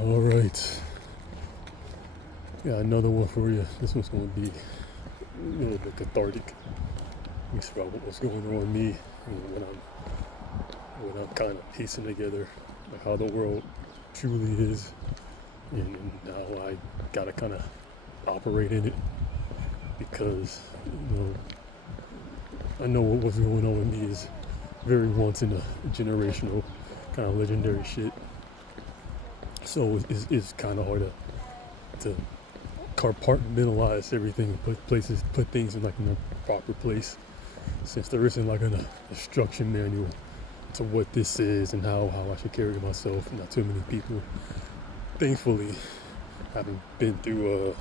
All right. Yeah, another one for you. This one's going to be a little bit cathartic. It's about what's going on with me when I'm kind of piecing together like how the world truly is, and how I gotta kind of operate in it because I know what's going on with me is very once in a generational kind of legendary shit. So it's kind of hard to compartmentalize everything and put things in like in a proper place, since there isn't like an instruction manual to what this is and how I should carry myself. Not too many people, thankfully, haven't been through a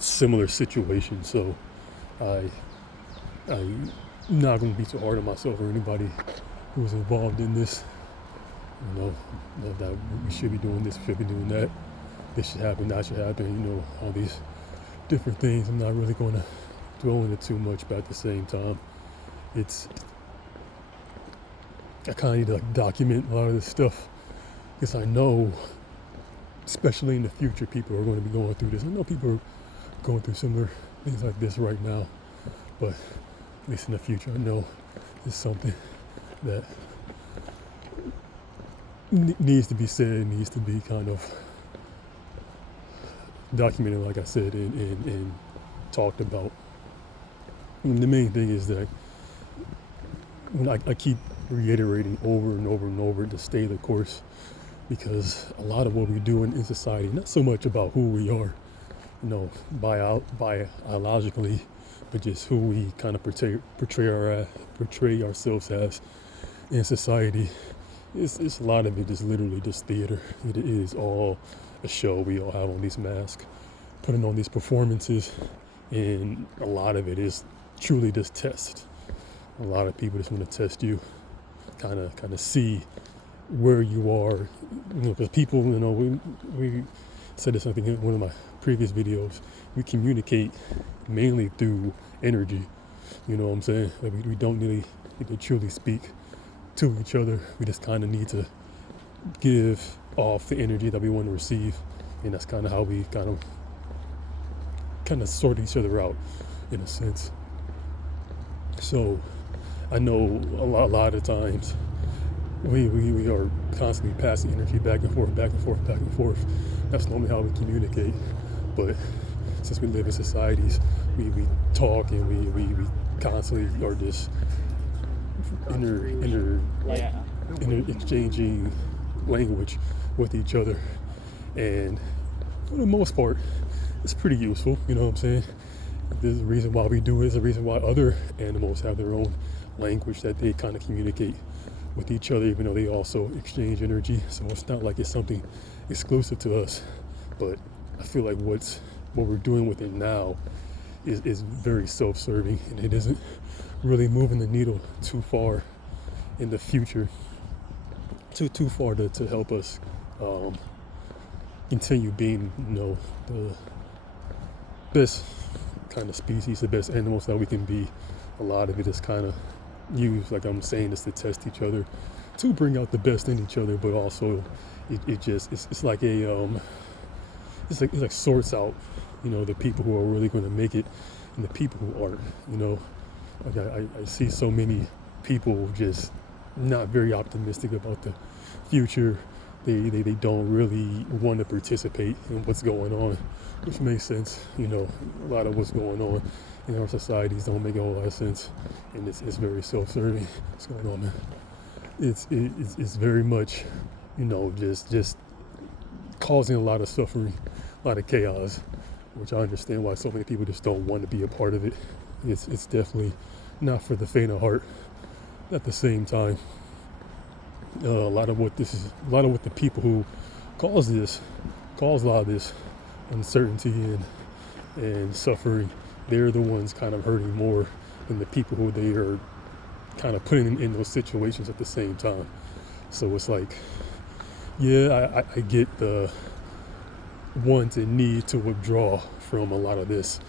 similar situation, so I'm not gonna be too hard on myself or anybody who's involved in this. That we should be doing this, we should be doing that. This should happen, that should happen. All these different things. I'm not really going to dwell on it too much, but at the same time, I kind of need to like document a lot of this stuff because I know, especially in the future, people are going to be going through this. I know people are going through similar things like this right now, but at least in the future, I know it's something that needs to be said, needs to be kind of documented, like I said, and talked about. And the main thing is that when I keep reiterating over and over and over to stay the course, because a lot of what we do in society, not so much about who we are, biologically, but just who we kind of portray ourselves as in society. It's a lot of it is literally just theater. It is all a show. We all have on these masks, putting on these performances, and a lot of it is truly just test. A lot of people just want to test you, kind of see where you are, because people, we said this, I think, in one of my previous videos. We communicate mainly through energy. You know what I'm saying? Like we don't really need to truly speak to each other. We just kind of need to give off the energy that we want to receive, and that's kind of how we kind of sort each other out in a sense. So I know a lot of times we are constantly passing energy back and forth, back and forth, back and forth. That's normally how we communicate. But since we live in societies, we talk and we constantly are just exchanging language with each other, and for the most part it's pretty useful. You know what I'm saying? There's a reason why we do it. There's a reason why other animals have their own language that they kind of communicate with each other, even though they also exchange energy. So it's not like it's something exclusive to us. But I feel like what we're doing with it now is very self-serving, and it isn't really moving the needle too far in the future, too far to help us continue being, the best kind of species, the best animals that we can be. A lot of it is kind of used, like I'm saying, is to test each other, to bring out the best in each other, but also it's like sorts out, the people who are really going to make it and the people who aren't. Like I see so many people just not very optimistic about the future. They don't really want to participate in what's going on, which makes sense. A lot of what's going on in our societies don't make a whole lot of sense, and it's very self-serving. What's going on, man? It's very much, just causing a lot of suffering, a lot of chaos, which I understand why so many people just don't want to be a part of it. It's definitely not for the faint of heart. At the same time, a lot of what the people who cause a lot of this uncertainty and suffering, they're the ones kind of hurting more than the people who they are kind of putting in those situations at the same time. So it's like, yeah, I get the want and need to withdraw from a lot of this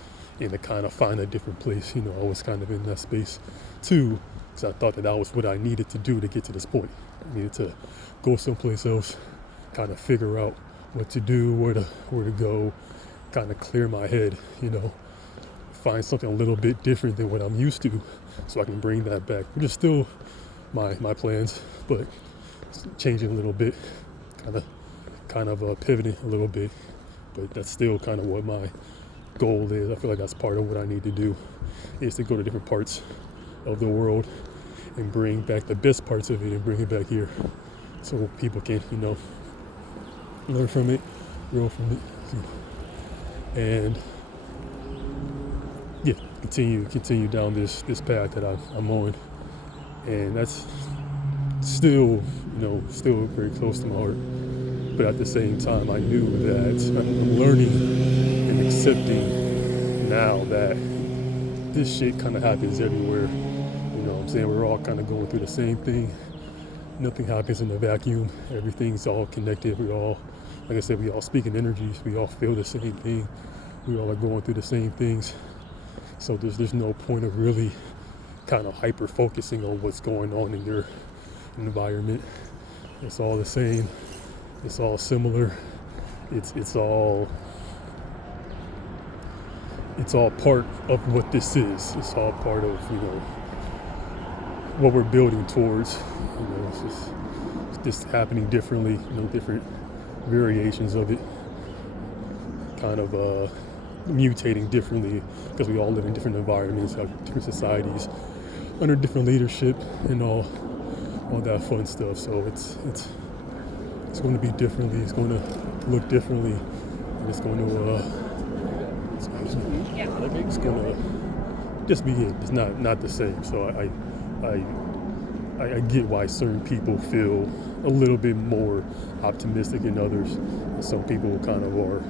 and to kind of find a different place. I was kind of in that space too, because I thought that was what I needed to do to get to this point. I needed to go someplace else, kind of figure out what to do, where to go, kind of clear my head, find something a little bit different than what I'm used to, so I can bring that back. Which is still my plans, but changing a little bit, kind of pivoting a little bit, but that's still kind of what my goal is. I feel like that's part of what I need to do, is to go to different parts of the world and bring back the best parts of it and bring it back here, so people can, learn from it, grow from it, and yeah, continue down this path that I'm on, and that's still very close to my heart. But at the same time, I knew that I'm learning and accepting now that this shit kind of happens everywhere. You know what I'm saying? We're all kind of going through the same thing. Nothing happens in a vacuum. Everything's all connected. We all, like I said, we all speak in energies. We all feel the same thing. We all are going through the same things. So there's no point of really kind of hyper focusing on what's going on in your environment. It's all the same. It's all similar. It's all part of what this is. It's all part of what we're building towards. It's just happening differently. Different variations of it. Kind of mutating differently because we all live in different environments, have different societies, under different leadership, and all that fun stuff. So it's going to be differently. It's going to look differently, and it's going to just be it. It's not the same. So I get why certain people feel a little bit more optimistic than others, and some people kind of are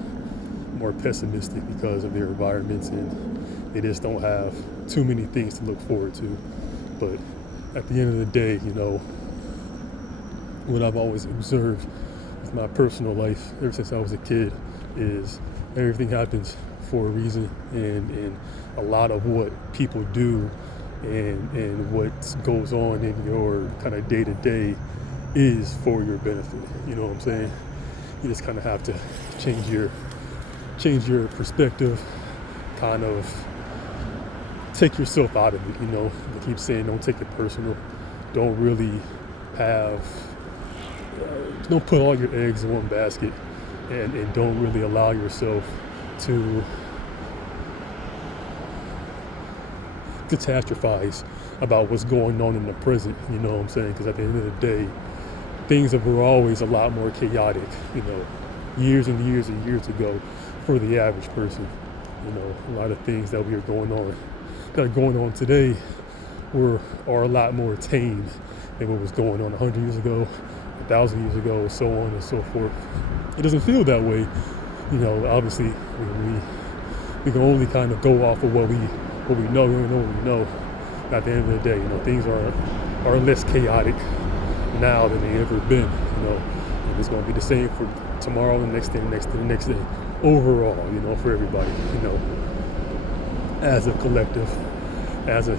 more pessimistic because of their environments, and they just don't have too many things to look forward to. But at the end of the day, what I've always observed with my personal life ever since I was a kid is everything happens for a reason, and a lot of what people do and what goes on in your kind of day-to-day is for your benefit. You know what I'm saying? You just kind of have to change your perspective, kind of take yourself out of it. I keep saying, don't take it personal. Don't really don't put all your eggs in one basket, and don't really allow yourself to catastrophize about what's going on in the present. You know what I'm saying? Because at the end of the day, things were always a lot more chaotic, years and years and years ago for the average person. A lot of things that are going on today are a lot more tame than what was going on 100 years ago, 1,000 years ago, so on and so forth. It doesn't feel that way. Obviously we can only kind of go off of what we know. We know what we know. At the end of the day, things are less chaotic now than they ever been. And it's going to be the same for tomorrow, the next day, the next day, the next day. Overall, for everybody, as a collective, as a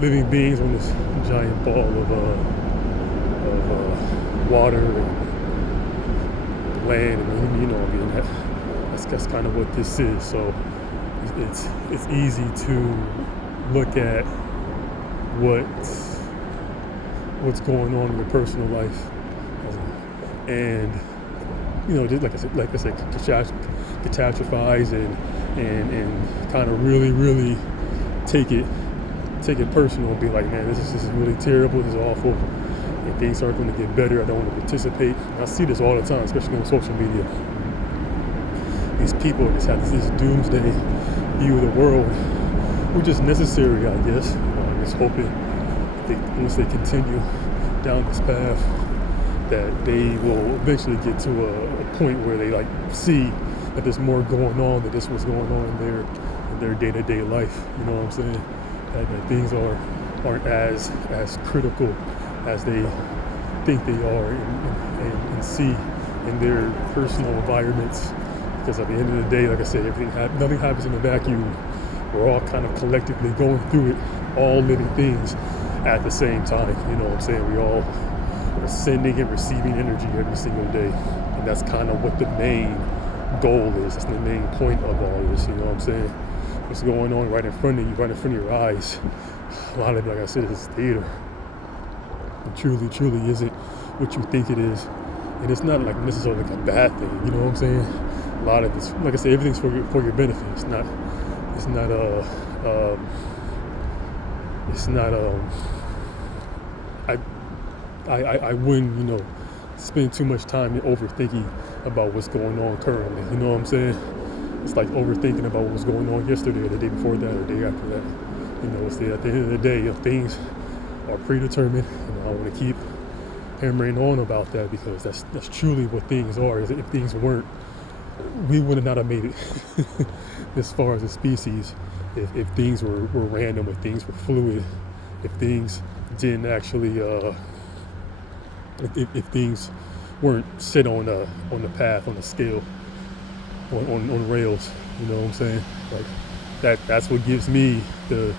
living beings on this giant ball of water and land, and that's kind of what this is. So it's easy to look at what's going on in your personal life, and just like I said, catastrophize and kind of really take it personal and be like, man, this is really terrible, this is awful, and things aren't going to get better. I don't want to participate. And I see this all the time, especially on social media. These people just have this doomsday view of the world, which is necessary, I guess. I'm just hoping once they continue down this path, that they will eventually get to a point where they see that there's more going on, that this was going on in their day-to-day life. You know what I'm saying? That things aren't as critical as they think they are and see in their personal environments. Because at the end of the day, like I said, nothing happens in a vacuum. We're all kind of collectively going through it, all living things at the same time. You know what I'm saying? sending and receiving energy every single day. And that's kind of what the main goal is. That's the main point of all this, you know what I'm saying? What's going on right in front of you, right in front of your eyes. A lot of it, like I said, is theater. It truly, truly isn't what you think it is. And it's not like necessarily like a bad thing, you know what I'm saying? A lot of it's, like I said, everything's for your benefit. It's not I wouldn't, you know, spend too much time overthinking about what's going on currently. You know what I'm saying? It's like overthinking about what was going on yesterday or the day before that or the day after that. You know, it's at the end of the day, things are predetermined, and I want to keep hammering on about that because that's truly what things are. Is if things weren't, we would not have made it as far as a species. If things were random, if things were fluid, if things didn't actually, if things weren't set on the path, on the scale, on rails, you know what I'm saying? Like that's what gives me the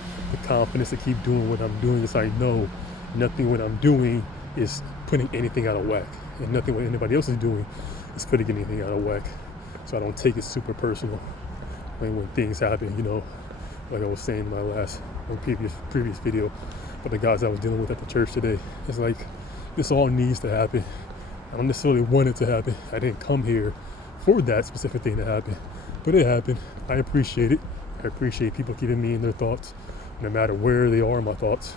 confidence to keep doing what I'm doing. Is I know nothing what I'm doing is putting anything out of whack, and nothing what anybody else is doing is putting anything out of whack. So I don't take it super personal when things happen, you know. Like I was saying in my previous video, but the guys I was dealing with at the church today, it's like this all needs to happen. I don't necessarily want it to happen. I didn't come here for that specific thing to happen, but it happened. I appreciate it. I appreciate people keeping me in their thoughts, no matter where they are in my thoughts,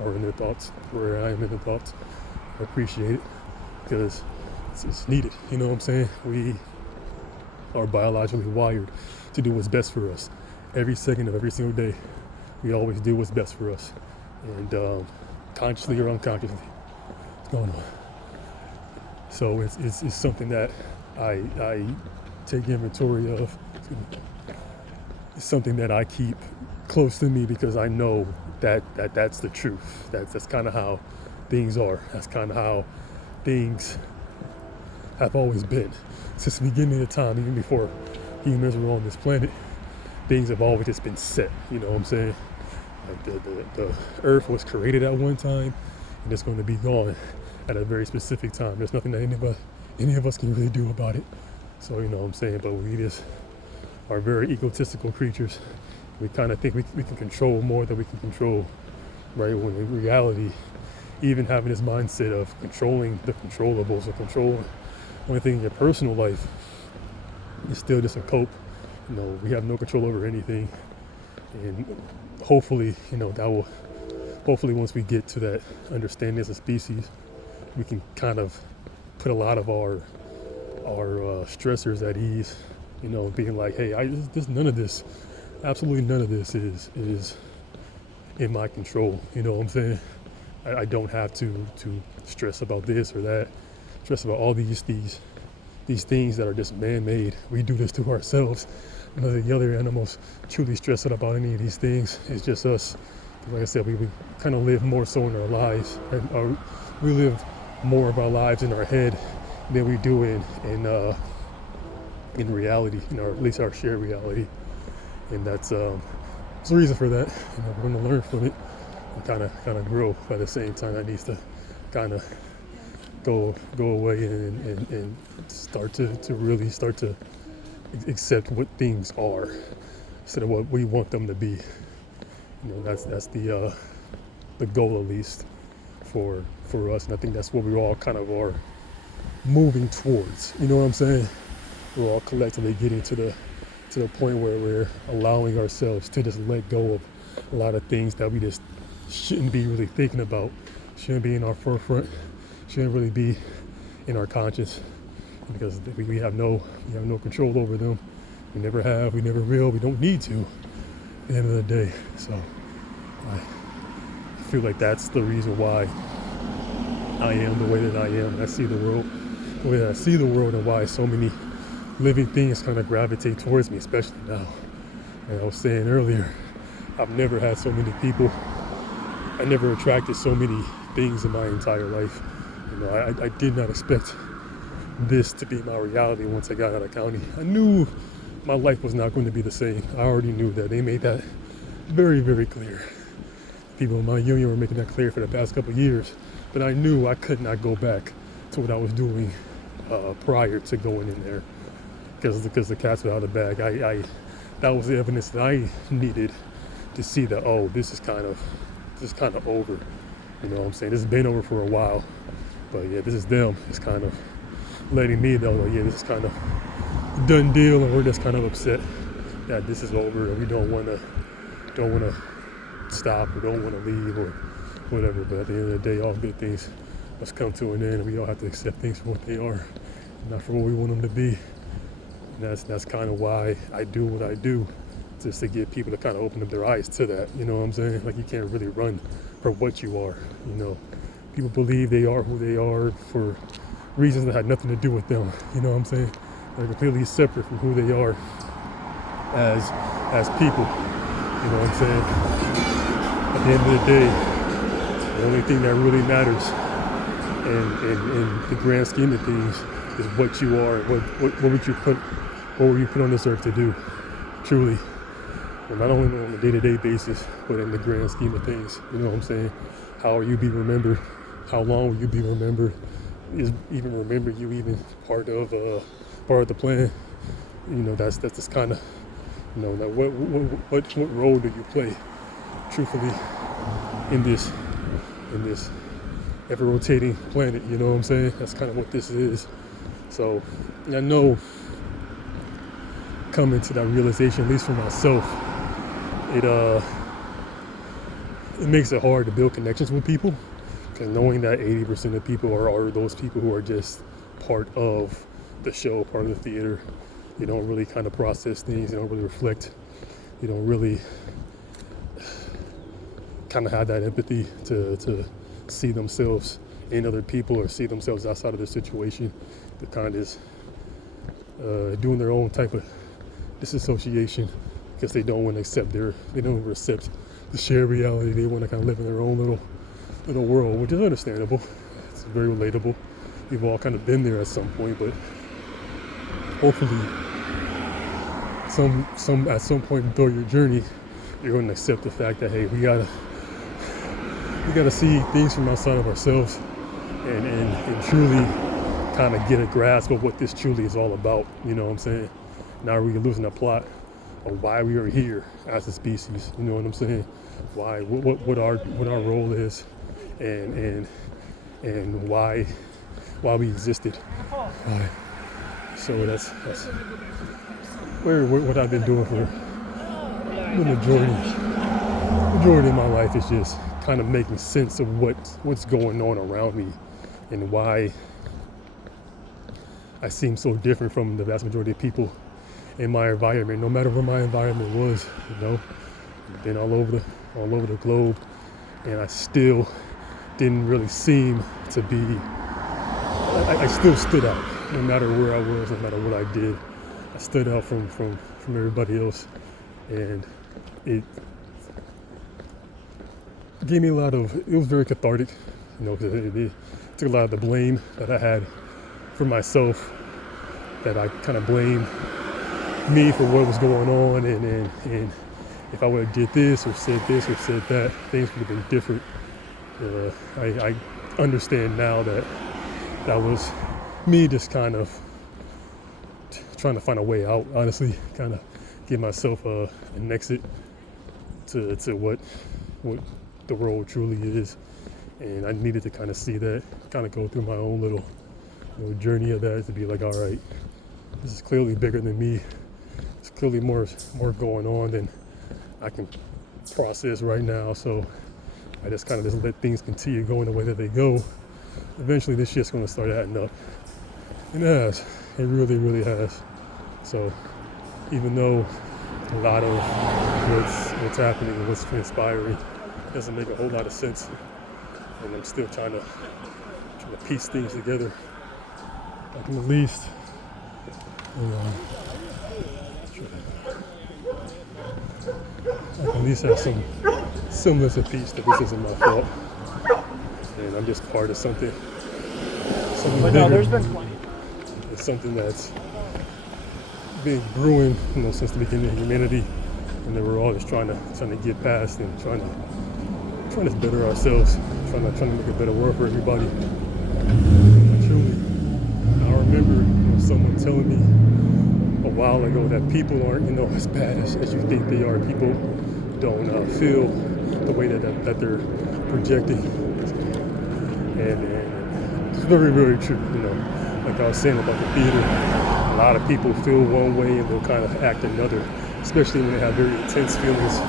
or in their thoughts, where I am in their thoughts. I appreciate it because it's needed. You know what I'm saying? We are biologically wired to do what's best for us. Every second of every single day, we always do what's best for us, and consciously or unconsciously, what's going on. So it's something that I take inventory of. It's something that I keep close to me because I know that's the truth. That's kind of how things are. That's kind of how things have always been since the beginning of time, even before humans were on this planet. Things have always just been set, you know what I'm saying? Like the earth was created at one time, and it's going to be gone at a very specific time. There's nothing that any of us can really do about it. So, you know what I'm saying? But we just are very egotistical creatures. We kind of think we can control more than we can control, right? When in reality, even having this mindset of controlling the controllables or controlling anything in your personal life is still just a cope. You know, we have no control over anything, and hopefully, you know, hopefully once we get to that understanding as a species, we can kind of put a lot of our stressors at ease, you know, being like, hey, none of this, absolutely none of this is in my control. You know what I'm saying? I don't have to stress about this or that, stress about all these things that are just man-made. We do this to ourselves. None of the other animals truly stress out about any of these things. It's just us. Like I said, we kind of live more so in our lives. Right? We live more of our lives in our head than we do in reality, or at least our shared reality. And that's the reason for that. You know, we're going to learn from it and kind of grow. But at the same time, that needs to kind of go away and start to really start to accept what things are instead of what we want them to be. You know, that's the goal, at least for us, and I think that's what we all kind of are moving towards. You know what I'm saying? We're all collectively getting to the point where we're allowing ourselves to just let go of a lot of things that we just shouldn't be really thinking about, shouldn't be in our forefront, shouldn't really be in our conscience, because we have no control over them. We never have, we never will, we don't need to at the end of the day. So I feel like that's the reason why I am the way that I am, and I see the world the way that I see the world, and why so many living things kind of gravitate towards me, especially now. And I was saying earlier, I've never had so many people, I never attracted so many things in my entire life. You know, I did not expect this to be my reality once I got out of county. I knew my life was not going to be the same. I already knew that. They made that very, very clear. People in my union were making that clear for the past couple of years. but I knew I could not go back to what I was doing prior to going in there because the cats were out of the bag. I that was the evidence that I needed to see that, oh, this is kind of over. You know what I'm saying? This has been over for a while, but yeah, this is them. It's kind of letting me know, like, yeah, this is kind of a done deal, and we're just kind of upset that this is over, and we don't want to stop or don't want to leave or whatever. But at the end of the day, all good things must come to an end, and we all have to accept things for what they are, not for what we want them to be. And that's kind of why I do what I do, just to get people to kind of open up their eyes to that. You know what I'm saying? Like, you can't really run for what you are. You know, people believe they are who they are for reasons that had nothing to do with them. You know what I'm saying? They're completely separate from who they are as people. You know what I'm saying? At the end of the day, the only thing that really matters in the grand scheme of things is what you are. What were you put on this earth to do? Truly. And not only on a day-to-day basis, but in the grand scheme of things. You know what I'm saying? How will you be remembered? How long will you be remembered? Is even remember you even part of the plan? You know, that's just kind of, you know, now what role do you play, truthfully, in this ever rotating planet? You know what I'm saying? That's kind of what this is. So I know, coming to that realization, at least for myself, it makes it hard to build connections with people, because knowing that 80% of people are those people who are just part of the show, part of the theater. You don't really kind of process things, you don't really reflect, you don't really kind of have that empathy to see themselves in other people or see themselves outside of their situation. The kind is doing their own type of disassociation because they don't want to accept they don't accept the shared reality. They want to kind of live in their own little world, which is understandable. It's very relatable. We've all kind of been there at some point, but hopefully at some point during your journey, you're going to accept the fact that, hey, we gotta see things from outside of ourselves and truly kind of get a grasp of what this truly is all about. You know what I'm saying? Now we're losing the plot of why we are here as a species. You know what I'm saying? Why, what our role is, and why we existed. So that's what I've been doing for the majority of my life, is just kind of making sense of what's going on around me and why I seem so different from the vast majority of people in my environment, no matter where my environment was. You know, I've been all over the globe, and I still didn't really seem to be. I still stood out, no matter where I was, no matter what I did. I stood out from everybody else, and it gave me it was very cathartic, you know, because it took a lot of the blame that I had for myself, that I kind of blamed me for what was going on, and if I would have did this or said that, things would have been different. I understand now that was me just kind of trying to find a way out, honestly, kind of give myself an exit to what the role truly is. And I needed to kind of see that, kind of go through my own little journey of that, to be like, all right, this is clearly bigger than me. There's clearly more going on than I can process right now. So I just kind of let things continue going the way that they go. Eventually this shit's going to start adding up. And it has. It really, really has. So even though a lot of what's happening and what's transpiring doesn't make a whole lot of sense, and I'm still trying to piece things together, I can at least have some semblance of peace that this isn't my fault, and I'm just part of something bigger. No, there's been plenty. It's something that's been brewing, since the beginning of humanity, and that we're all just trying to get past and trying to better ourselves trying to make a better world for everybody. Truly, I remember someone telling me a while ago that people aren't, as bad as you think they are. People don't feel the way that they're projecting, and it's very, very true. Like I was saying about the theater, a lot of people feel one way and they'll kind of act another, especially when they have very intense feelings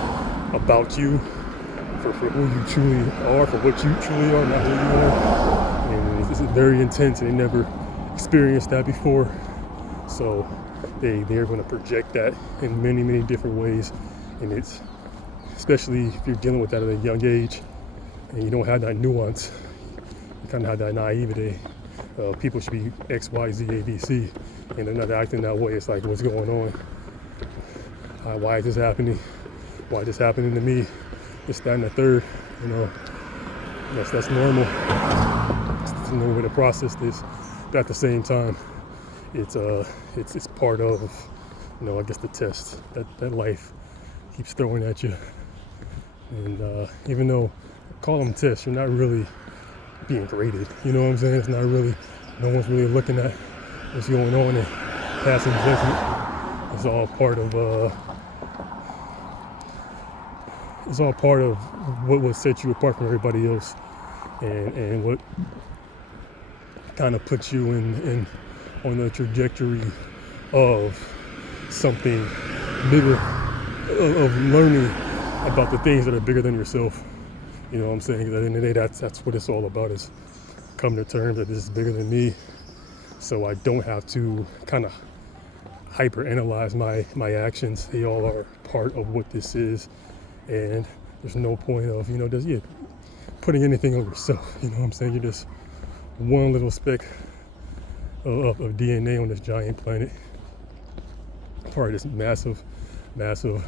about you, for who you truly are, for what you truly are, not who you are. And it's very intense, and they never experienced that before. So they're going to project that in many, many different ways. And it's, especially if you're dealing with that at a young age and you don't have that nuance, you kind of have that naivete. People should be X, Y, Z, A, B, C, and they're not acting that way. It's like, what's going on? Why is this happening? Why is this happening to me? This, that, and the third. That's normal. It's no way to process this. But at the same time, it's part of, I guess, the test that life keeps throwing at you. And even though call them tests, you're not really being graded. You know what I'm saying? It's not really, no one's really looking at what's going on and passing judgment. It's all part of what will set you apart from everybody else, and what kind of puts you in on the trajectory of something bigger, of learning about the things that are bigger than yourself. You know what I'm saying? Because at the end of the day, that's what it's all about, is coming to terms that this is bigger than me, so I don't have to kind of hyper-analyze my actions. They all are part of what this is, and there's no point of, putting anything on yourself. You know what I'm saying? You're just one little speck of DNA on this giant planet, part of this massive, massive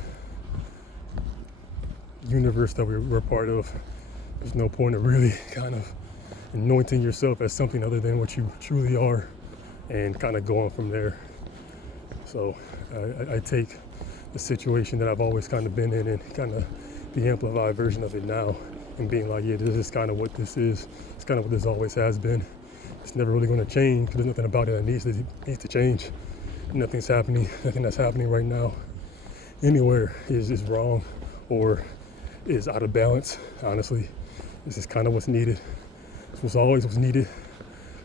universe that we're part of. There's no point of really kind of anointing yourself as something other than what you truly are, and kind of going from there. So I take the situation that I've always kind of been in and kind of the amplified version of it now, and being like, yeah, this is kind of what this is. It's kind of what this always has been. It's never really going to change, because there's nothing about it that needs to change. Nothing's happening. Nothing that's happening right now anywhere is wrong or is out of balance. Honestly, this is kind of what's needed. This was always what's needed.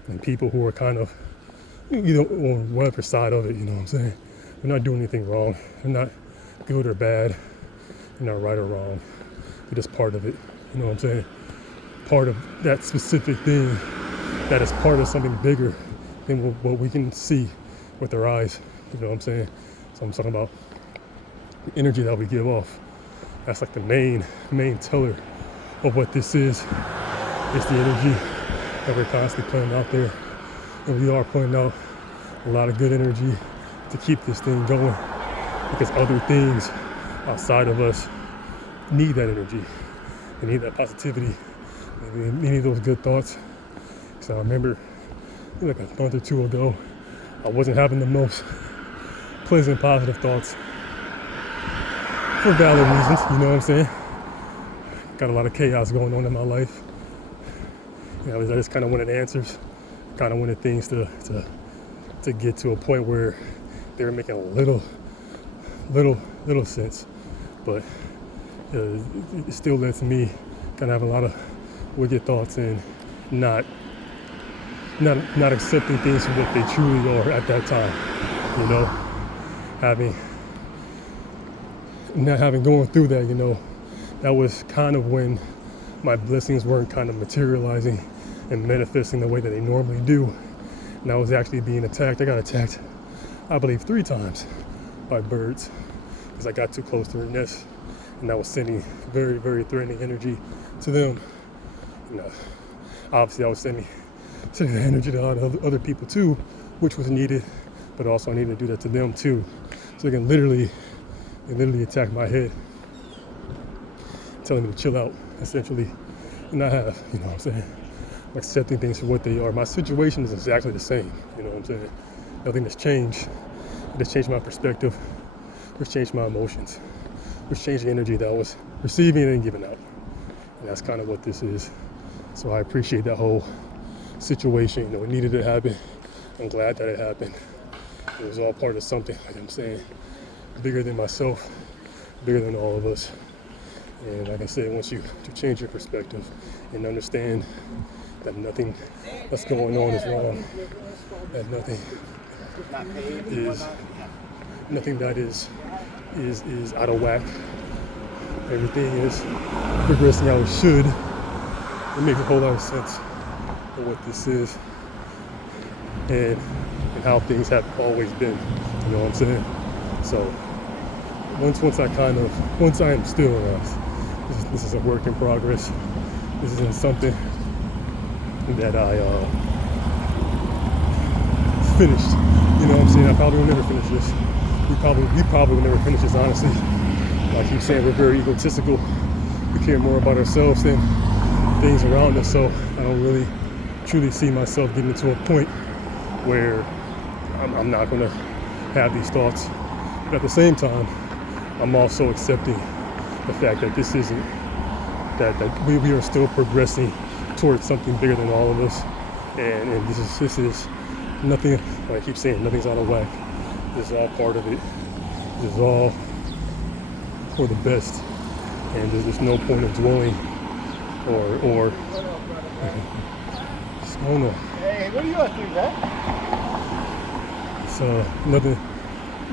And people who are kind of, on whatever side of it, you know what I'm saying? They're not doing anything wrong. They're not good or bad. They're not right or wrong. They're just part of it. You know what I'm saying? Part of that specific thing that is part of something bigger than what we can see with our eyes. You know what I'm saying? So I'm talking about the energy that we give off. That's like the main teller of what this is. It's the energy that we're constantly putting out there. And we are putting out a lot of good energy to keep this thing going, because other things outside of us need that energy. They need that positivity. They need those good thoughts. So I remember, like a month or two ago, I wasn't having the most pleasant, positive thoughts for valid reasons, you know what I'm saying? Got a lot of chaos going on in my life. I just kind of wanted answers, kind of wanted things to get to a point where they were making a little sense, but it still led to me kind of have a lot of wicked thoughts and not accepting things for what they truly are at that time. Not having going through that, that was kind of when my blessings weren't kind of materializing and manifesting the way that they normally do. And I was actually being attacked. I got attacked, I believe, 3 times by birds, because I got too close to their nest, and I was sending very, very threatening energy to them. Obviously I was sending the energy to other people too, which was needed, but also I needed to do that to them too. So they can literally attack my head, telling me to chill out, essentially. And I have, you know what I'm saying, accepting things for what they are. My situation is exactly the same, you know what I'm saying? Nothing has changed. It has changed my perspective. It's changed my emotions. It's changed the energy that I was receiving and giving out. And that's kind of what this is. So I appreciate that whole situation. It needed to happen. I'm glad that it happened. It was all part of something, like I'm saying, bigger than myself, bigger than all of us. And like I said, once you change your perspective and understand that nothing that's going on is wrong, that nothing that is out of whack, everything is progressing how it should, it makes a whole lot of sense for what this is and how things have always been. You know what I'm saying? So once I am still realized this is a work in progress. This isn't something that I finished. You know what I'm saying? I probably will never finish this. We probably will never finish this, honestly. Like you saying, we're very egotistical. We care more about ourselves than things around us. So I don't really truly see myself getting to a point where I'm not going to have these thoughts. But at the same time, I'm also accepting the fact that this isn't, that we are still progressing towards something bigger than all of us. And this is nothing, like I keep saying, nothing's out of whack. This is all part of it. This is all for the best. And there's no point in dwelling or what's going on? Hey, what are you up to, man? So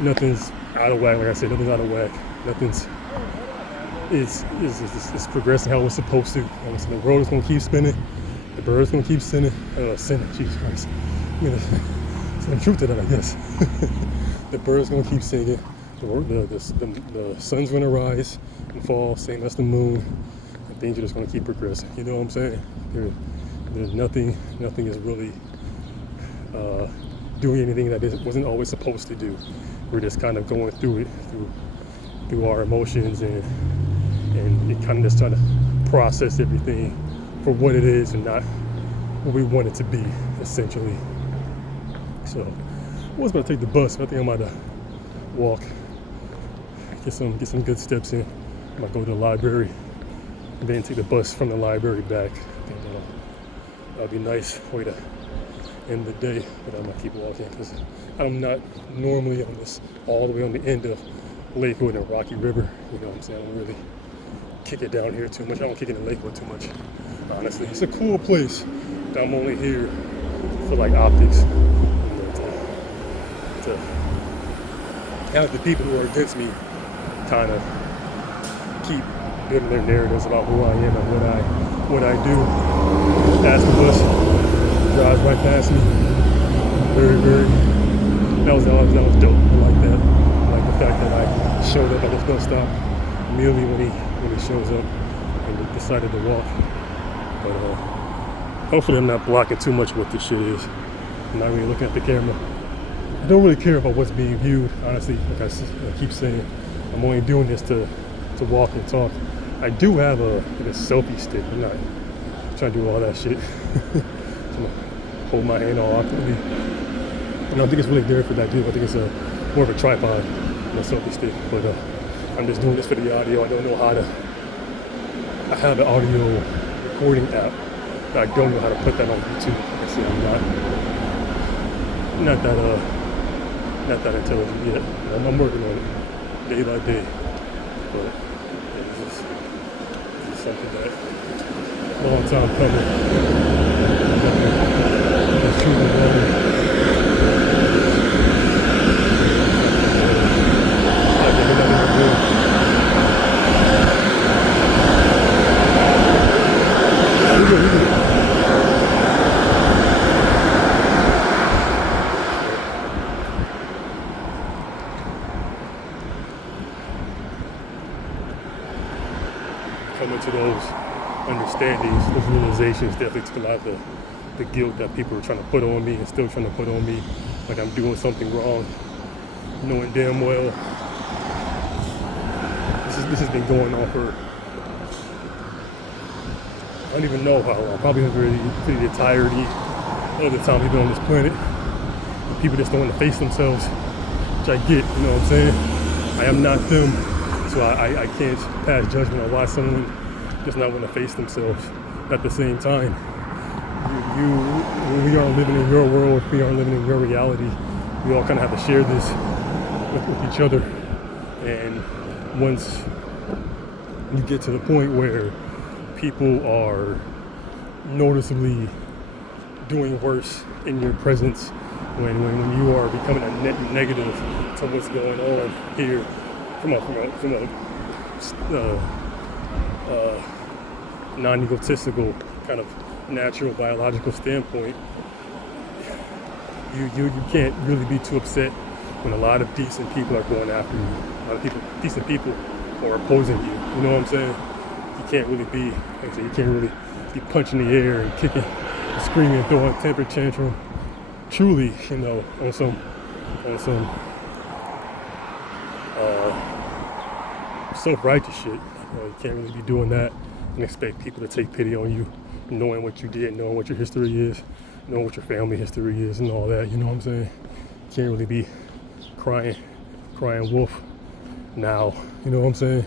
nothing's out of whack. Like I said, nothing's out of whack. Nothing's it's progressing how it's supposed to. The world is gonna keep spinning. The bird's gonna keep singing. Jesus Christ. I'm gonna some truth to that, I guess. The bird's gonna keep singing. The sun's gonna rise and fall, same as the moon. And things are just gonna keep progressing. You know what I'm saying? There's nothing is really doing anything that it wasn't always supposed to do. We're just kind of going through it, through our emotions and kind of just trying to process everything for what it is and not what we want it to be, essentially. So I was going to take the bus, but I think I'm about to walk, get some good steps in. I might go to the library and then take the bus from the library back. I think that'll be a nice way to end the day, but I'm gonna keep walking because I'm not normally on this all the way on the end of Lakewood and Rocky River. You know what I'm saying? I don't really kick it down here too much. I don't kick it in Lakewood too much, honestly. It's a cool place, but I'm only here for like optics. To have the people who are against me kind of keep building their narratives about who I am and what I do. As the bus drives right past me, that was dope. I like that. I like the fact that I showed up at this bus stop immediately when he shows up and decided to walk. But hopefully I'm not blocking too much what this shit is. I'm not really looking at the camera. I don't really care about what's being viewed, honestly. Like I keep saying, I'm only doing this to walk and talk. I do have a selfie stick. I'm not trying to do all that shit. So hold my hand all awkwardly. I don't think it's really there for that too. I think it's more of a tripod than a selfie stick. But I'm just doing this for the audio. I don't know how to. I have an audio recording app, but I don't know how to put that on YouTube. Like I said, I'm not that intelligent yet. I'm working on it day by day. But yeah, this is something that long time coming. It's truly long. Coming to those understandings, those realizations definitely took a lot of the guilt that people are trying to put on me and still trying to put on me, like I'm doing something wrong, knowing damn well this has been going on for I don't even know how long, probably over the entirety of the time we've been on this planet. And people just don't want to face themselves, which I get, you know what I'm saying? I am not them. So I can't pass judgment on why someone does not want to face themselves at the same time, we are living in your world, we are living in your reality. We all kind of have to share this with each other. And once you get to the point where people are noticeably doing worse in your presence, when you are becoming a net negative to what's going on here from a non-egotistical kind of natural biological standpoint, you can't really be too upset when a lot of decent people are going after you. A lot of decent people are opposing you. You know what I'm saying? You can't really be, like I said, you can't really be punching the air and kicking, and screaming, throwing a temper tantrum. Truly, you know, on some self-righteous shit. You know, you can't really be doing that and expect people to take pity on you, knowing what you did, knowing what your history is, knowing what your family history is and all that. You know what I'm saying? You can't really be crying wolf now. You know what I'm saying?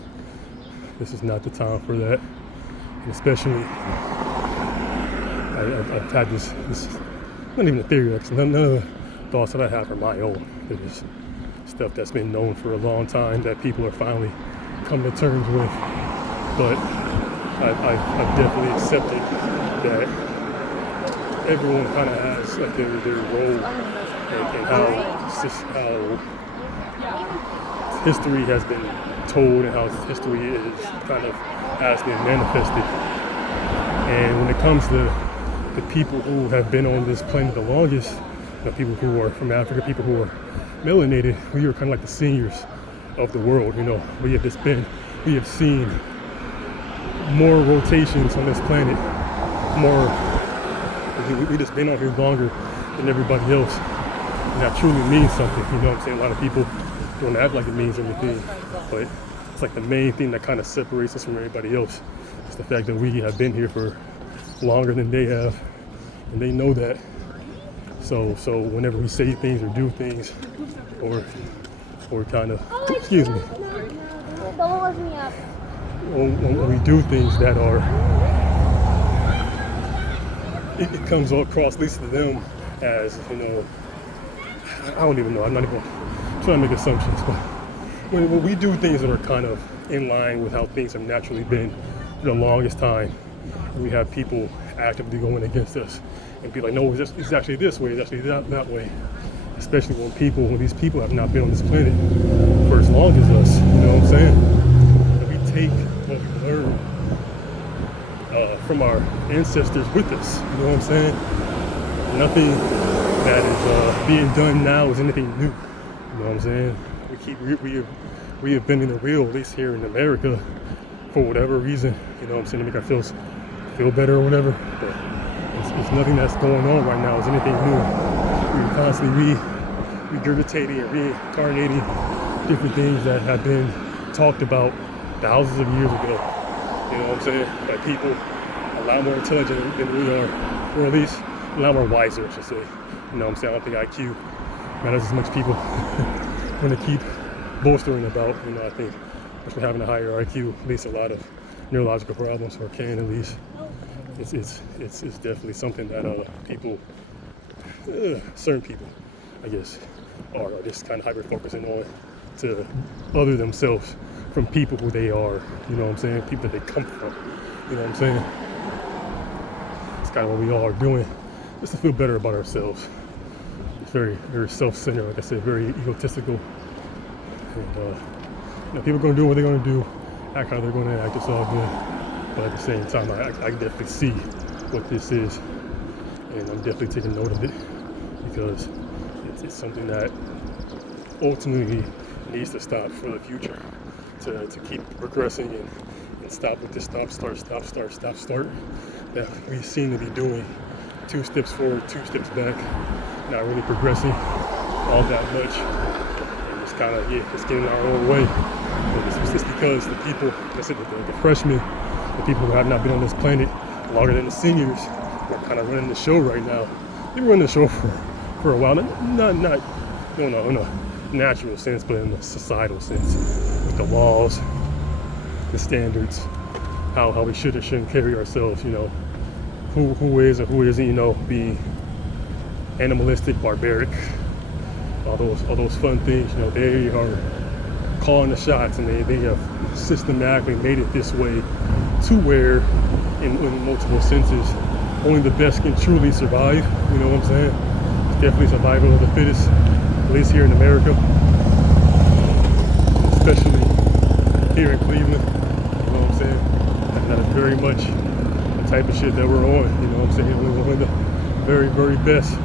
This is not the time for that. And especially, I've had this not even a theory, actually. None of the thoughts that I have are my own. It is stuff that's been known for a long time that people are finally coming to terms with. But I've definitely accepted that everyone kind of has like their role and how history has been told and how history is kind of has been manifested. And when it comes to the people who have been on this planet the longest, the people who are from Africa, people who are melanated, we are kind of like the seniors of the world. You know, we have seen more rotations on this planet, we just been on here longer than everybody else. And that truly means something, you know what I'm saying? A lot of people don't act like it means anything, but it's like the main thing that kind of separates us from everybody else. It's the fact that we have been here for longer than they have, and they know that. So whenever we say things or do things, or kind of, excuse me, when we do things that are, it comes across, at least to them, as, you know, I don't even know, I'm not even trying to make assumptions, but when we do things that are kind of in line with how things have naturally been for the longest time, we have people actively going against us and be like, no, it's actually this way, it's actually that way. Especially when these people have not been on this planet for as long as us, you know what I'm saying? And we take what we learned from our ancestors with us, you know what I'm saying? Nothing that is being done now is anything new, you know what I'm saying? We keep reinventing the wheel, at least here in America, for whatever reason, you know what I'm saying, to make ourselves feel better or whatever, but it's nothing that's going on right now is anything new. We're constantly regurgitating and reincarnating different things that have been talked about thousands of years ago. You know what I'm saying? By people a lot more intelligent than we are, or at least a lot more wiser, I should say. You know what I'm saying? I don't think IQ matters as much. People going to keep bolstering about. You know, I think especially having a higher IQ leads to a lot of neurological problems, or can at least. It's definitely something that people, certain people, I guess, are just kind of hyper-focusing on to other themselves from people who they are, you know what I'm saying, people that they come from, you know what I'm saying. It's kind of what we all are doing, just to feel better about ourselves. It's very, very self-centered, like I said, very egotistical. And, you know, people are going to do what they're going to do, act how they're going to act, it's all good. But at the same time, I definitely see what this is, and I'm definitely taking note of it, because it's something that ultimately needs to stop for the future, to keep progressing and stop with this stop, start, that we seem to be doing. 2 steps forward, 2 steps back, not really progressing all that much, and just kind of, it's getting our own way. But it's just because the people, like I said, the freshmen, the people who have not been on this planet longer than the seniors are kind of running the show right now. They've been running the show for a while, not in a natural sense, but in a societal sense, with the laws, the standards, how we should or shouldn't carry ourselves, you know. who is or who isn't, you know, being animalistic, barbaric, all those fun things. You know, they are calling the shots, and they have systematically made it this way to where, in multiple senses, only the best can truly survive. You know what I'm saying? It's definitely survival of the fittest, at least here in America, especially here in Cleveland. You know what I'm saying? And that is very much the type of shit that we're on. You know what I'm saying? Only the very, very best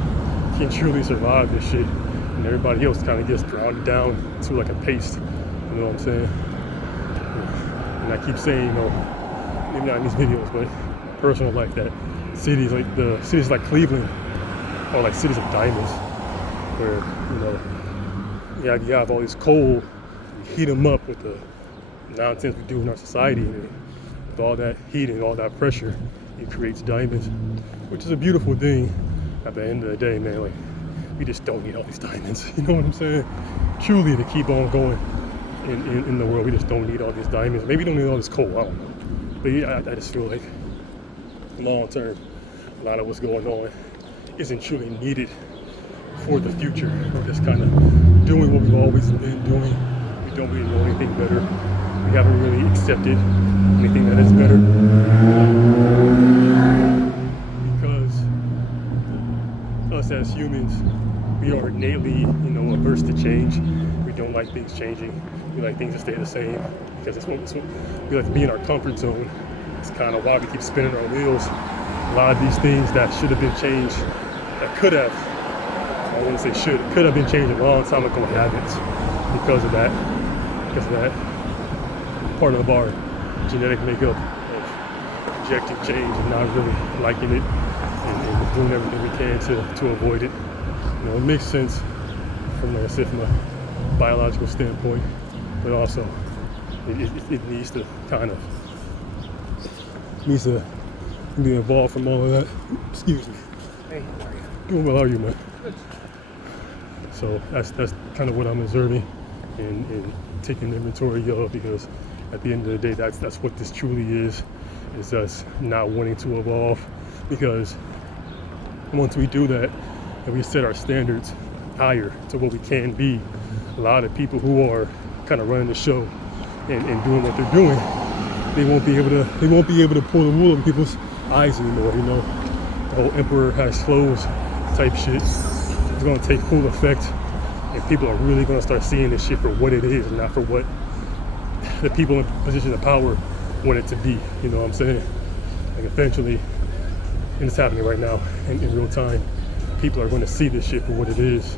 can truly survive this shit, and everybody else kind of gets drowned down to like a paste. You know what I'm saying? And I keep saying, you know, maybe not in these videos, but personal life, that cities like Cleveland are like cities of diamonds, where, you know, you have all this coal, you heat them up with the nonsense we do in our society, and with all that heat and all that pressure, it creates diamonds, which is a beautiful thing. At the end of the day, man, like, we just don't need all these diamonds. You know what I'm saying? Truly, to keep on going in the world, we just don't need all these diamonds. Maybe we don't need all this coal, I don't know. But yeah, I just feel like long term, a lot of what's going on isn't truly needed for the future. We're just kind of doing what we've always been doing. We don't really know anything better. We haven't really accepted anything that is better. Because us as humans, we are innately, you know, averse to change. We don't like things changing. We like things to stay the same, because it's what we like to be in our comfort zone. It's kind of why we keep spinning our wheels. A lot of these things that should have been changed, that could have, I wouldn't say should, could have been changed a long time ago, haven't, because of that part of our genetic makeup of rejecting change and not really liking it, and doing everything we can to avoid it. You know, it makes sense from, like I said, from a biological standpoint, but also it needs to kind of be involved from all of that. Excuse me. Hey, how are you? Doing well, how are you, man? Good. So that's kind of what I'm observing and taking inventory of, because at the end of the day, that's what this truly is us not wanting to evolve. Because once we do that and we set our standards higher to what we can be, a lot of people who are kind of running the show and doing what they're doing, they won't be able to pull the wool over people's eyes anymore. You know, the whole emperor has clothes type shit is going to take full effect, and people are really going to start seeing this shit for what it is, and not for what the people in position of power want it to be. You know what I'm saying? Like, eventually, and it's happening right now in real time, people are going to see this shit for what it is,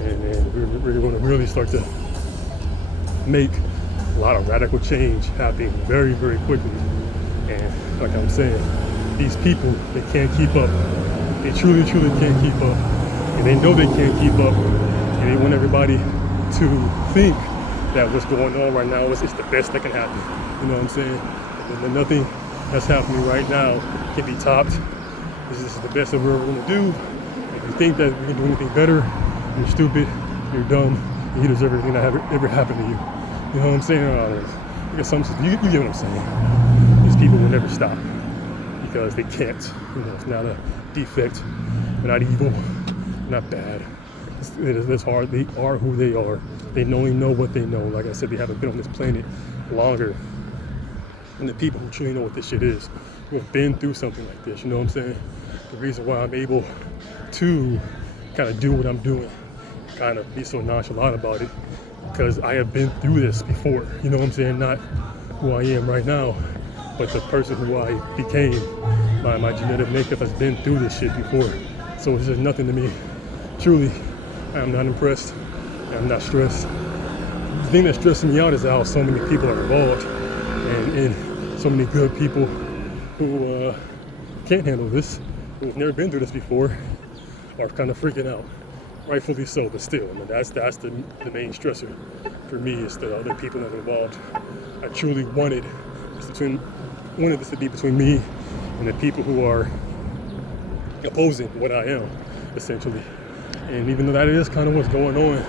and we're going to really start to make a lot of radical change happening very, very quickly. And like I'm saying, these people, they can't keep up. They truly, truly can't keep up. And they know they can't keep up. And they want everybody to think that what's going on right now is the best that can happen. You know what I'm saying? And nothing that's happening right now can be topped. This is the best that we're ever going to do. If you think that we can do anything better, you're stupid, you're dumb, and you deserve everything that ever happened to you. You know what I'm saying? You get what I'm saying. These people will never stop because they can't. You know, it's not a defect. They're not evil. They're not bad. It's hard. They are who they are. They only know what they know. Like I said, they haven't been on this planet longer than the people who truly know what this shit is, who have been through something like this. You know what I'm saying? The reason why I'm able to kind of do what I'm doing, kind of be so nonchalant about it, because I have been through this before. You know what I'm saying? Not who I am right now, but the person who I became. My genetic makeup has been through this shit before. So it's just nothing to me. Truly, I am not impressed. I'm not stressed. The thing that's stressing me out is how so many people are involved, and so many good people who can't handle this, who've never been through this before, are kind of freaking out. Rightfully so, but still, I mean, that's the main stressor for me, is the other people that are involved. I truly wanted this to be between me and the people who are opposing what I am, essentially. And even though that is kind of what's going on,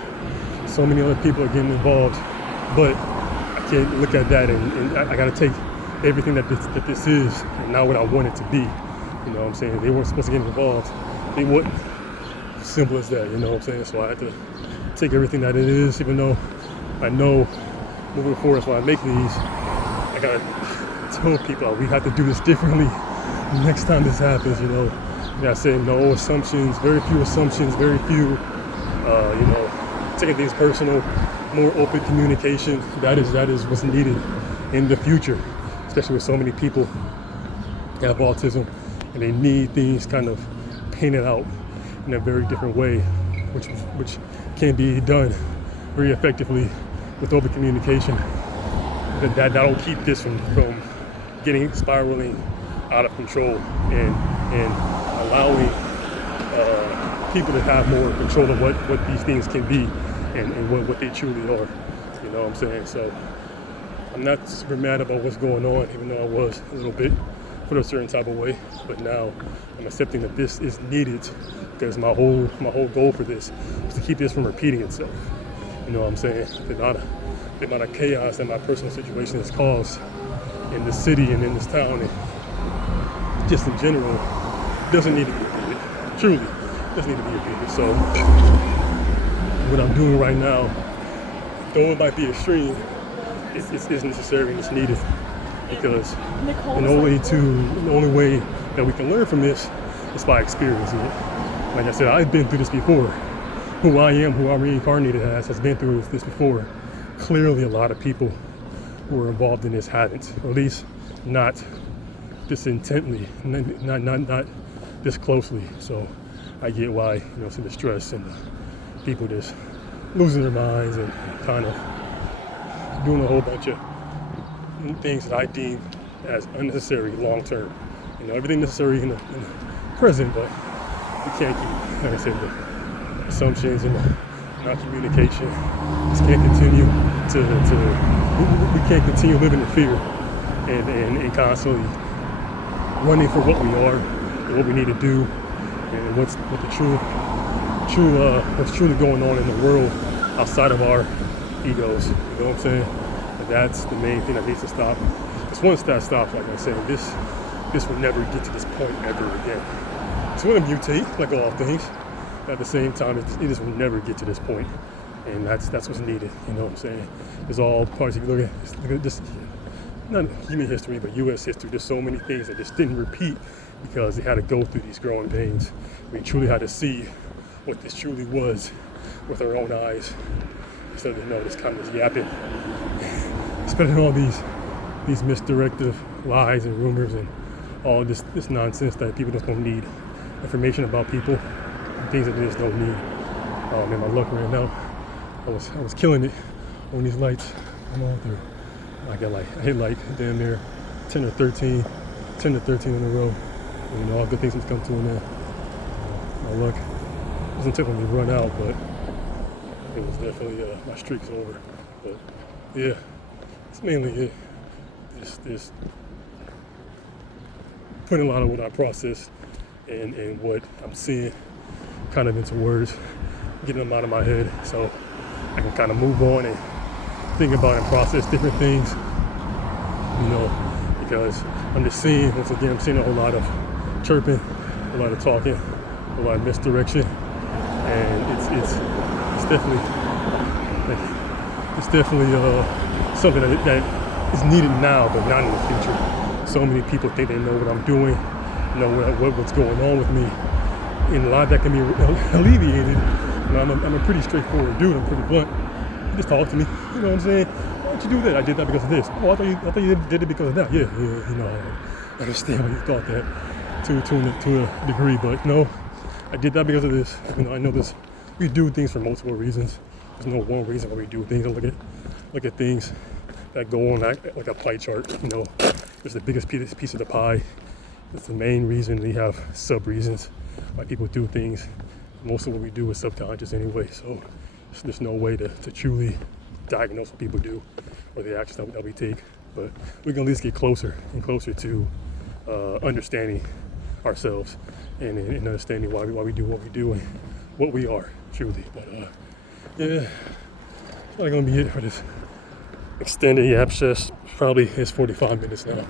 so many other people are getting involved, but I can't look at that and I gotta take everything that this is and not what I want it to be. You know what I'm saying? They weren't supposed to get involved. They wouldn't. Simple as that, you know what I'm saying? So I had to take everything that it is, even though I know moving forward, when I make these, I gotta tell people we have to do this differently next time this happens, you know. You gotta say no assumptions, very few assumptions, very few, you know, taking things personal, more open communication. That is what's needed in the future, especially with so many people have autism and they need things kind of painted out in a very different way, which can be done very effectively with open communication. That'll keep this from getting spiraling out of control and allowing people to have more control of what these things can be and what they truly are. You know what I'm saying? So I'm not super mad about what's going on, even though I was a little bit for a certain type of way. But now I'm accepting that this is needed, because my whole goal for this is to keep this from repeating itself. You know what I'm saying? The amount of chaos that my personal situation has caused in this city and in this town and just in general doesn't need to be repeated. Truly doesn't need to be repeated. So what I'm doing right now, though it might be extreme, it's necessary and it's needed, because the only way that we can learn from this is by experiencing it. Like I said, I've been through this before. Who I am, who I'm reincarnated as, has been through this before. Clearly a lot of people who are involved in this haven't, or at least not this intently, not this closely. So I get why, you know, some of the stress and people just losing their minds and kind of doing a whole bunch of things that I deem as unnecessary long term. You know, everything necessary in the present, but we can't keep, like I said, the assumptions and the non-communication. Just can't continue we can't continue living in fear and constantly running for what we are and what we need to do and what's truly going on in the world outside of our egos. You know what I'm saying? And that's the main thing that needs to stop. Because once that stops, like I said, this will never get to this point ever again. It's going to mutate, like all things. At the same time, it just will never get to this point. And that's what's needed, you know what I'm saying? There's all parts, you can look at just, not human history, but U.S. history. There's so many things that just didn't repeat because they had to go through these growing pains. We truly had to see what this truly was with our own eyes, instead of, you know, this kind of yapping, spreading all these misdirective lies and rumors and all this nonsense that people just don't need information about people, things that they just don't need. Man, my luck right now, I was killing it on these lights. I'm all through. I hit like damn near 10 to 13 in a row. And, you know, all good things have come to an end. My luck doesn't typically run out, but it was definitely my streak's over. But yeah, it's mainly it. This putting a lot of what I process and what I'm seeing kind of into words, getting them out of my head so I can kind of move on and think about and process different things, you know, because I'm just seeing, once again, I'm seeing a whole lot of chirping, a lot of talking, a lot of misdirection, and it's definitely something that is needed now, but not in the future. So many people think they know what I'm doing, know what's going on with me, and a lot of that can be alleviated. You know, I'm a pretty straightforward dude. I'm pretty blunt. You just talk to me. You know what I'm saying? Why don't you do that? I did that because of this. Oh, I thought you did it because of that. Yeah. You know, I understand why you thought that to a degree, but no, I did that because of this. You know, I know this. We do things for multiple reasons. There's no one reason why we do things. I look at things that go on like a pie chart. You know, there's the biggest piece of the pie. It's the main reason. We have sub reasons why people do things. Most of what we do is subconscious anyway, so there's no way to truly diagnose what people do or the actions that we take. But we can at least get closer and closer to understanding ourselves and understanding why we do what we do and what we are truly. But yeah, that's not gonna be it for this extended yap session. Probably it's 45 minutes now.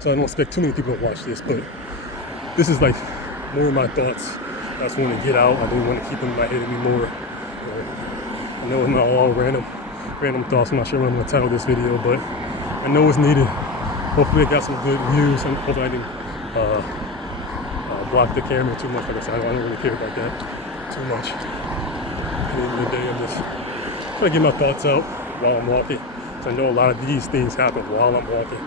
so I don't expect too many people to watch this. But this is like more of my thoughts. I just want to get out. I didn't want to keep them in my head anymore. I know it's not all random thoughts. I'm not sure what I'm going to title this video, but I know it's needed. Hopefully it got some good views, and hopefully I didn't block the camera too much. Like I said, I don't really care about that too much. At the end of the day, I'm just trying to get my thoughts out while I'm walking. So I know a lot of these things happen while I'm walking.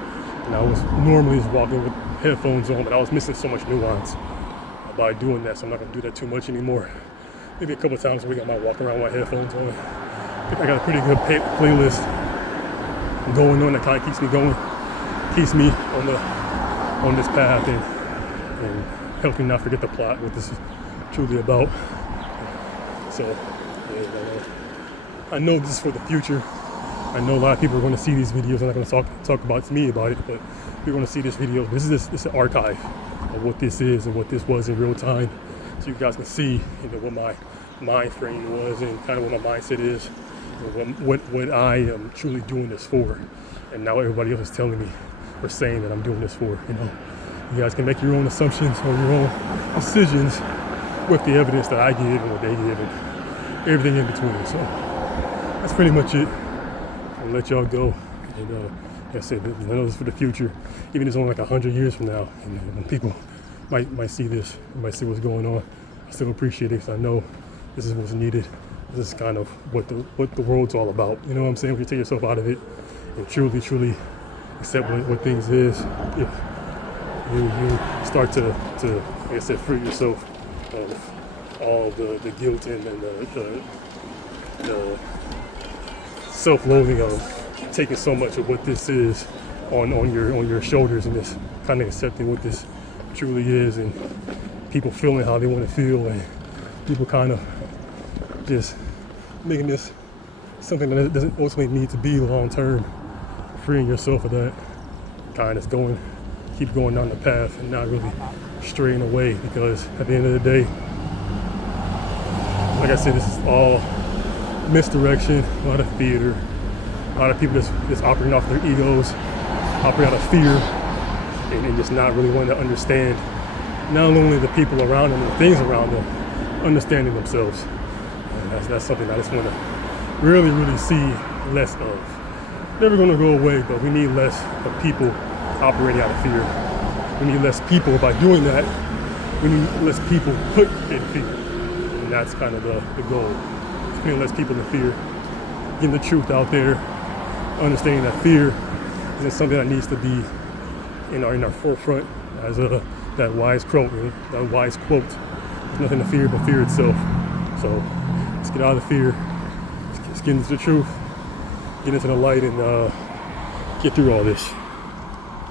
And I was normally just walking with headphones on, but I was missing so much nuance by doing that, so I'm not going to do that too much anymore. Maybe a couple of times a week I might walk around with my headphones on. I got a pretty good playlist going on that kind of keeps me going, keeps me on this path and helps me not forget the plot, what this is truly about. So yeah, I know this is for the future. I know a lot of people are going to see these videos. I'm not going to talk about me about it, but we're going to see this video. This is an archive of what this is and what this was in real time, so you guys can see, what my mind frame was and kind of what my mindset is, and what I am truly doing this for. And now everybody else is telling me or saying that I'm doing this for. You guys can make your own assumptions or your own decisions with the evidence that I give and what they give and everything in between. So that's pretty much it. I'll let y'all go. And like I said, I know this is for the future. Even if it's only like 100 years from now, when people might see this, might see what's going on, I still appreciate it because I know this is what's needed. This is kind of what the world's all about. You know what I'm saying? When you take yourself out of it and truly accept what things is, you start to like I said, free yourself of all the guilt and the self-loathing of taking so much of what this is on your shoulders, and just kind of accepting what this truly is, and people feeling how they want to feel, and people kind of just making this something that doesn't ultimately need to be long term. Freeing yourself of that, kind of keep going down the path and not really straying away, because at the end of the day, like I said, this is all misdirection, a lot of theater, a lot of people just operating off their egos, operating out of fear, and just not really wanting to understand not only the people around them and the things around them, understanding themselves. And that's something I just want to really see less of. Never going to go away, but we need less of people operating out of fear. We need less people. By doing that, we need less people put in fear. And that's kind of the goal. Putting less people in fear, getting the truth out there, understanding that fear isn't something that needs to be in our forefront, as that wise quote. There's nothing to fear but fear itself. So let's get out of the fear. Let's get into the truth, get into the light, and get through all this.